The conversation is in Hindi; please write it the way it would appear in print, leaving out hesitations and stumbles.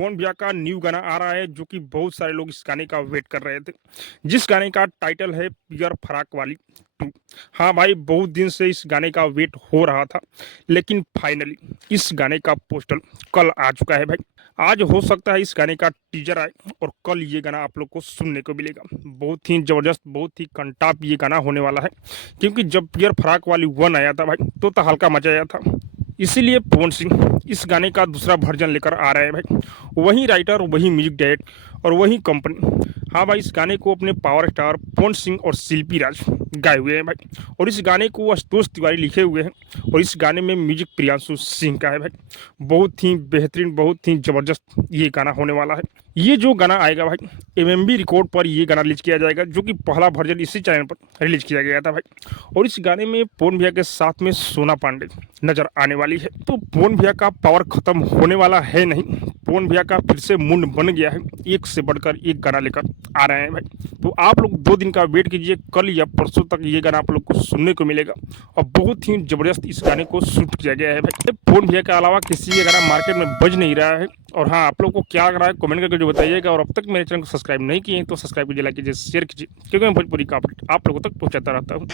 पवन भैया का न्यू गाना आ रहा है जो कि बहुत सारे लोग इस गाने का वेट कर रहे थे। जिस गाने का टाइटल है पियर फराक वाली 2। हाँ भाई, बहुत दिन से इस गाने का वेट हो रहा था, लेकिन फाइनली इस गाने का पोस्टर कल आ चुका है भाई। आज हो सकता है इस गाने का टीजर आए और कल ये गाना आप लोग को सुनने को मिलेगा। बहुत ही जबरदस्त, बहुत ही कंटाप ये गाना होने वाला है, क्योंकि जब पियर फराक वाली 1 आया था भाई तो हल्का मचा आया था। इसीलिए पवन सिंह इस गाने का दूसरा वर्जन लेकर आ रहे हैं भाई। वही राइटर, वही म्यूजिक डायरेक्टर और वही कंपनी। हाँ भाई, इस गाने को अपने पावर स्टार पवन सिंह और शिल्पी राज गाए हुए हैं भाई, और इस गाने को आशुतोष तिवारी लिखे हुए हैं, और इस गाने में म्यूजिक प्रियांशु सिंह का है भाई। बहुत ही बेहतरीन, बहुत ही जबरदस्त ये गाना होने वाला है। ये जो गाना आएगा भाई, एमएमबी रिकॉर्ड पर ये गाना रिलीज किया जाएगा, जो कि पहला वर्जन इसी चैनल पर रिलीज किया गया था भाई। और इस गाने में पवन भैया के साथ में सोना पांडे नजर आने वाली है। तो पवन भैया का पावर खत्म होने वाला है नहीं, पवन भैया का फिर से मुंड बन गया है। एक से बढ़कर एक गाना लेकर आ रहे हैं भाई। तो आप लोग 2 दिन का वेट कीजिए, कल या परसों तक ये गाना आप लोग को सुनने को मिलेगा। और बहुत ही जबरदस्त इस गाने को शूट किया गया है भाई। पवन भैया के अलावा किसी ये गाना मार्केट में बज नहीं रहा है। और हाँ, आप लोग को क्या लग रहा है कमेंट करके जो बताइएगा। और अब तक मेरे चैनल को सब्सक्राइब नहीं किए तो सब्सक्राइब कीजिए, लाइक कीजिए, शेयर कीजिए, क्योंकि मैं भोजपुरी का अपडेट आप लोगों तक पहुंचाता रहता हूँ।